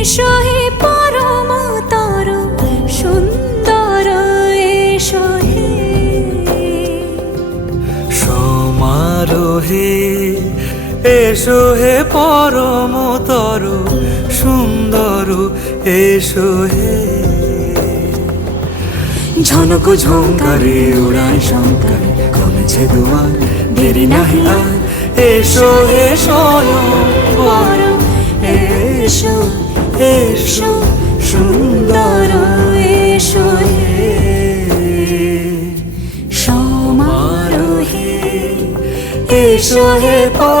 এসো হে পরমতর সুন্দর সুন্দর এসো হে ঝনক ঝঙ্কারে উড়াই শঙ্কার কমেছে দোয়ার দেরি নাহি আর। এসো এসো পরম হে সুন্দর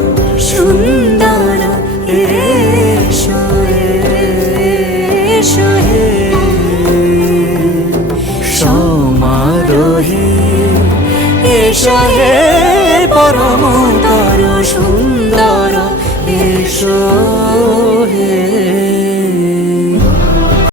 হে